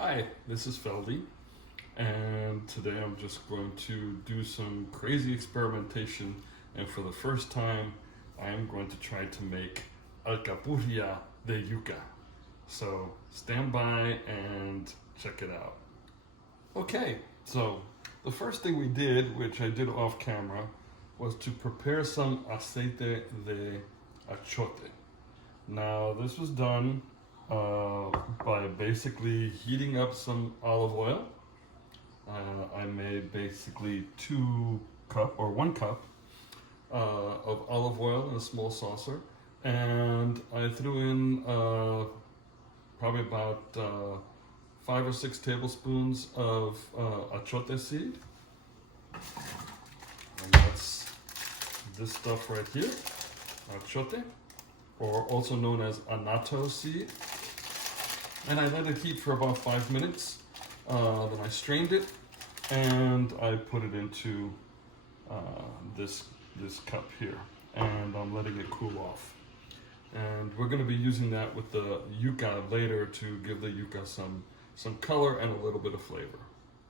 Hi, this is Feldy, and today I'm just going to do some crazy experimentation, and for the first time I am going to try to make Alcapurria de yuca. So stand by and check it out. Okay, so the first thing we did, which I did off camera, was to prepare some aceite de achote. Now this was done by basically heating up some olive oil. I made basically 1 cup of olive oil in a small saucer, and I threw in probably about 5 or 6 tablespoons of achote seed, and that's this stuff right here, achote, or also known as annatto seed. And I let it heat for about 5 minutes. Then I strained it and I put it into this cup here, and I'm letting it cool off. And we're going to be using that with the yuca later to give the yuca some color and a little bit of flavor.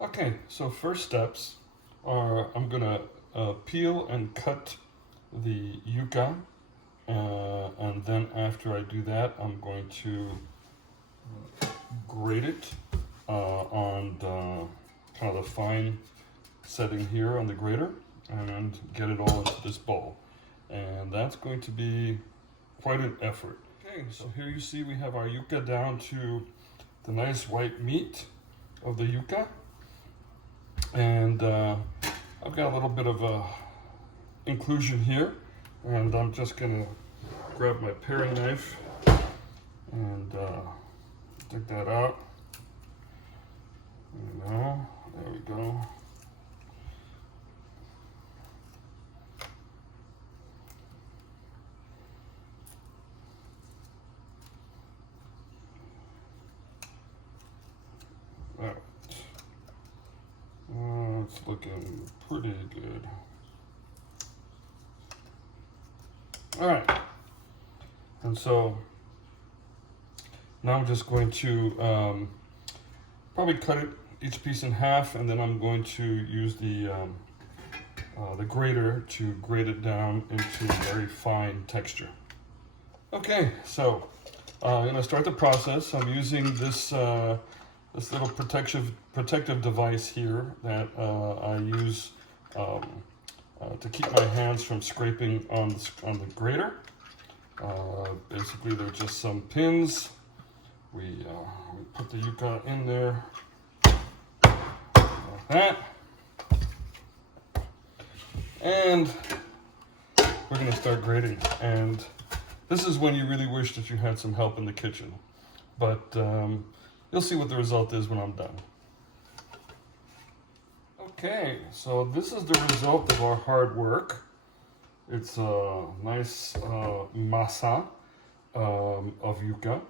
Okay, so first steps are I'm going to peel and cut the yuca. And then after I do that, I'm going to grate it on kind of the fine setting here on the grater and get it all into this bowl. And that's going to be quite an effort. Okay, so here you see we have our yuca down to the nice white meat of the yuca. And I've got a little bit of a inclusion here, and I'm just gonna grab my paring knife and take that out. There we go. All right. It's looking pretty good. All right. And so now I'm just going to probably cut it each piece in half, and then I'm going to use the grater to grate it down into a very fine texture. Okay, so I'm going to start the process. I'm using this this little protective device here that I use to keep my hands from scraping on the grater. Basically, they're just some pins. We put the yuca in there like that, and we're going to start grating. And this is when you really wish that you had some help in the kitchen, but you'll see what the result is when I'm done. Okay, so this is the result of our hard work. It's a nice masa of yuca.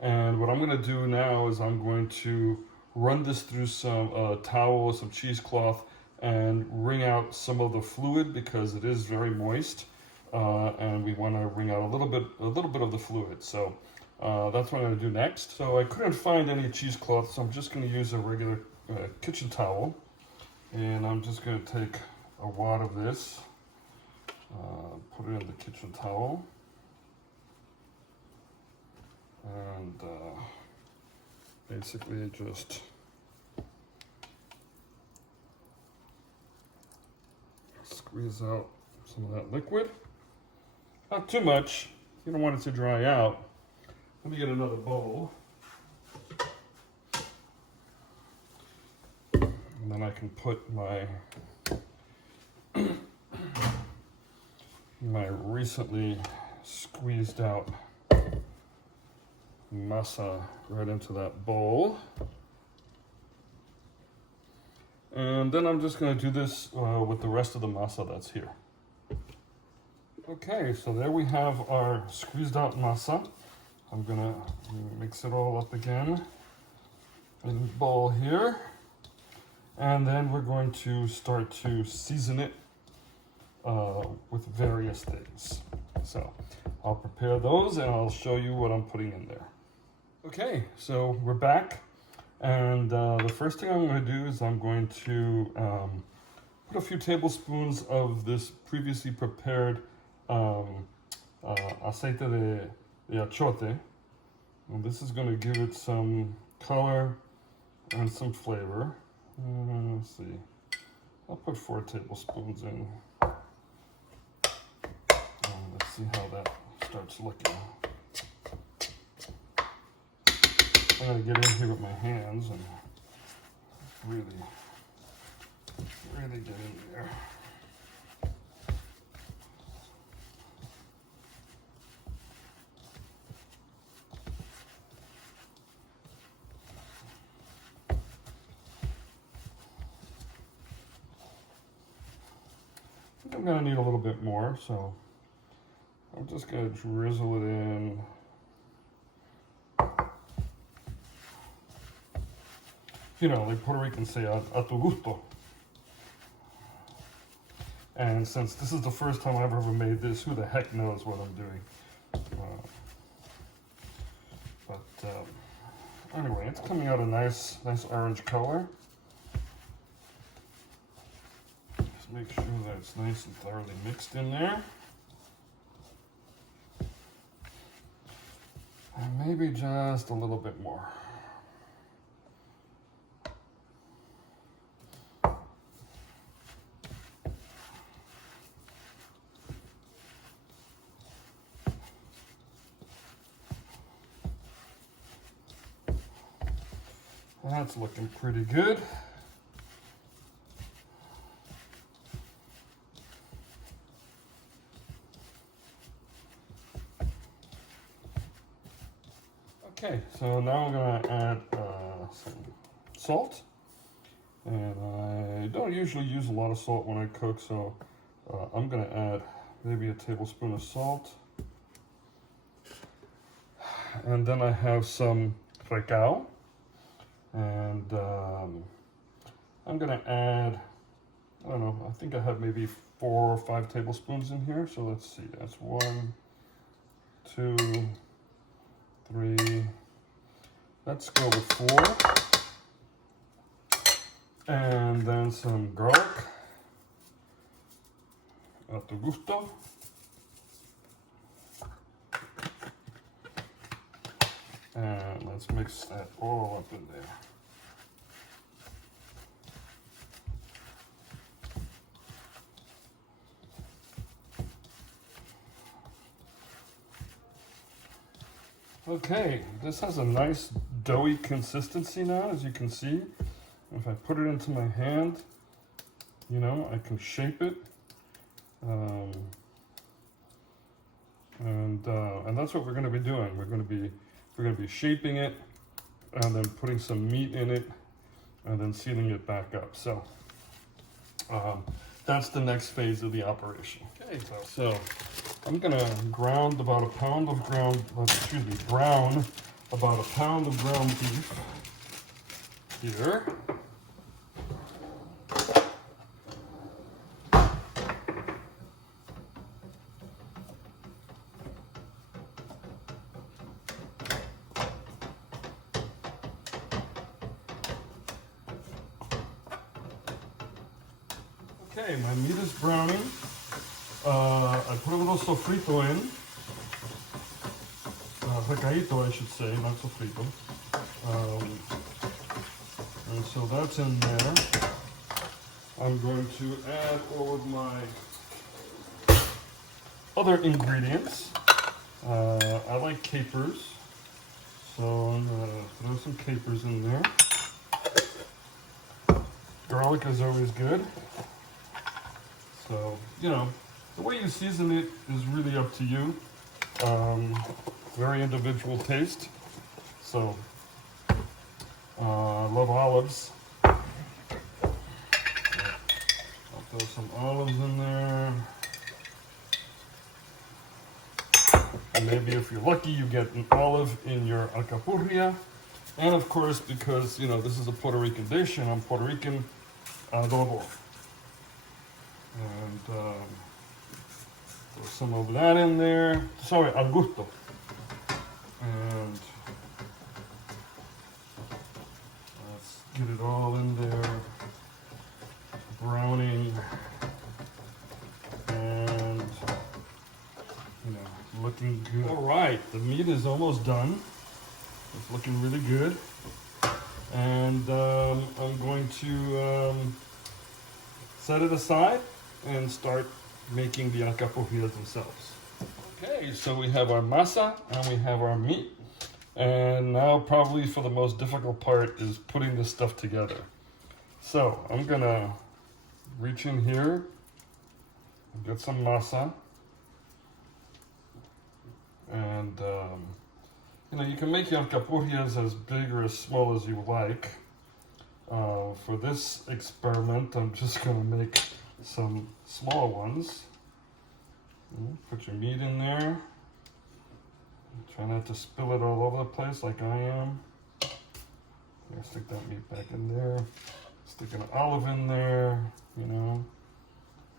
And what I'm going to do now is I'm going to run this through some towel, some cheesecloth, and wring out some of the fluid because it is very moist. And we want to wring out a little bit of the fluid. So that's what I'm going to do next. So I couldn't find any cheesecloth, so I'm just going to use a regular kitchen towel. And I'm just going to take a wad of this, put it in the kitchen towel, and basically just squeeze out some of that liquid. Not too much. You don't want it to dry out. Let me get another bowl. And then I can put my recently squeezed out masa right into that bowl. And then I'm just going to do this with the rest of the masa that's here. Okay, so there we have our squeezed out masa. I'm going to mix it all up again in the bowl here. And then we're going to start to season it with various things. So I'll prepare those and I'll show you what I'm putting in there. Okay, so we're back, And the first thing I'm going to do is I'm going to put a few tablespoons of this previously prepared aceite de achote. And this is going to give it some color and some flavor. Let's see. I'll put 4 tablespoons in. Let's see how that starts looking. I'm going to get in here with my hands and really get in there. I'm going to need a little bit more, so I'm just going to drizzle it in. You know, like Puerto Ricans say, a tu gusto. And since this is the first time I've ever made this, who the heck knows what I'm doing? Anyway, it's coming out a nice orange color. Just make sure that it's nice and thoroughly mixed in there. And maybe just a little bit more. That's looking pretty good. Okay, so now I'm going to add some salt. And I don't usually use a lot of salt when I cook, so I'm going to add maybe a tablespoon of salt. And then I have some recao. And I'm going to add, I don't know, I think I have maybe 4 or 5 tablespoons in here. So let's see, that's 1, 2, 3, let's go with 4. And then some garlic, a tu gusto. And let's mix that all up in there. Okay, this has a nice doughy consistency now, as you can see. If I put it into my hand, you know, I can shape it. And that's what we're going to be doing. We're going to be shaping it and then putting some meat in it and then sealing it back up. So that's the next phase of the operation. Okay, so I'm going to brown about a pound of ground beef here. Okay, my meat is browning. I put a little sofrito in. Recaito, I should say, not sofrito. And so that's in there. I'm going to add all of my other ingredients. I like capers, so I'm going to throw some capers in there. Garlic is always good. So, you know, the way you season it is really up to you. Very individual taste. So, I love olives. I'll throw some olives in there. And maybe if you're lucky, you get an olive in your alcapurria. And of course, because, you know, this is a Puerto Rican dish and I'm Puerto Rican, adobo. And throw some of that in there. Sorry, al gusto. And get it all in there, browning, and looking good. All right, the meat is almost done. It's looking really good, and I'm going to set it aside and start making the alcapurrias themselves. Okay, so we have our masa and we have our meat. And now probably for the most difficult part is putting this stuff together. So I'm gonna reach in here, get some masa. And you can make your alcapurrias as big or as small as you like. For this experiment, I'm just gonna make some small ones. Put your meat in there. Try not to spill it all over the place like I am. Stick that meat back in there. Stick an olive in there,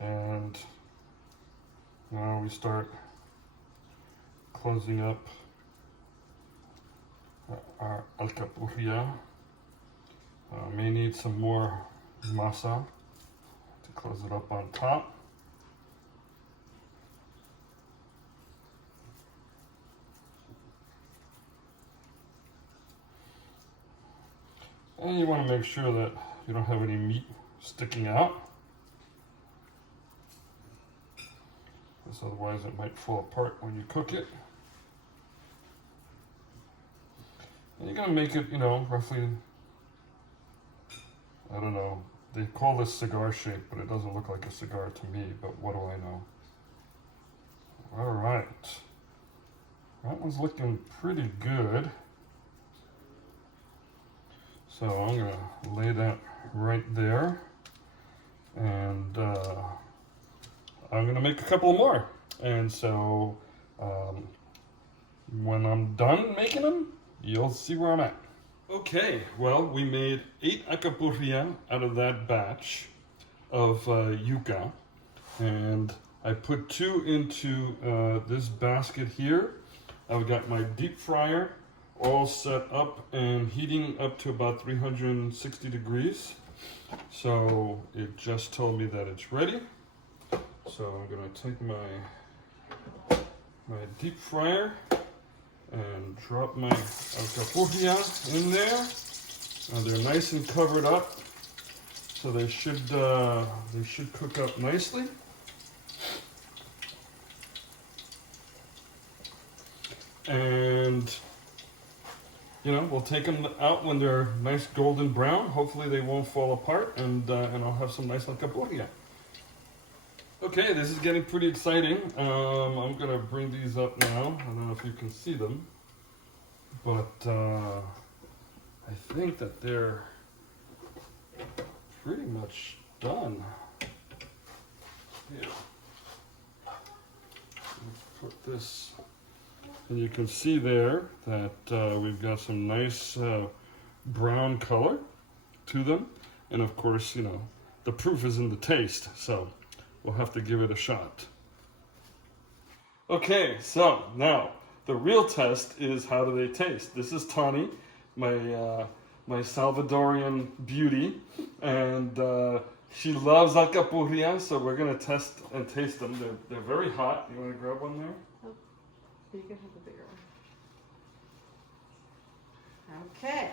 and now we start closing up our alcapurria. May need some more masa to close it up on top. And you want to make sure that you don't have any meat sticking out, because otherwise it might fall apart when you cook it. And you're going to make it, roughly, I don't know, they call this cigar shape, but it doesn't look like a cigar to me, but what do I know? All right. That one's looking pretty good. So I'm going to lay that right there, and I'm going to make a couple more. And so when I'm done making them, you'll see where I'm at. Okay, well, we made 8 alcapurria out of that batch of yuca, and I put 2 into this basket here. I've got my deep fryer all set up and heating up to about 360 degrees. So it just told me that it's ready. So I'm gonna take my deep fryer and drop my alcapurria in there. And they're nice and covered up, so they should cook up nicely. And we'll take them out when they're nice golden brown. Hopefully they won't fall apart, and I'll have some nice alcapurria. Okay, this is getting pretty exciting. I'm gonna bring these up now. I don't know if you can see them, but I think that they're pretty much done. Here, let's put this. And you can see there that we've got some nice brown color to them. And of course, the proof is in the taste, so we'll have to give it a shot. Okay, so now the real test is how do they taste. This is Tani, my Salvadorian beauty, and she loves alcapurria, so we're gonna test and taste them. They're very hot. You wanna grab one there? You can have the bigger one. Okay.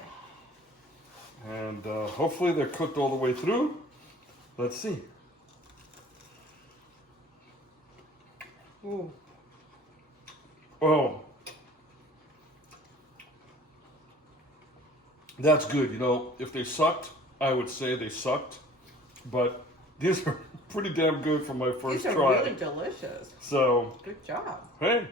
And hopefully they're cooked all the way through. Let's see. Ooh. Oh. That's good. If they sucked, I would say they sucked. But these are pretty damn good for my first try. These are really delicious. So. Good job. Hey.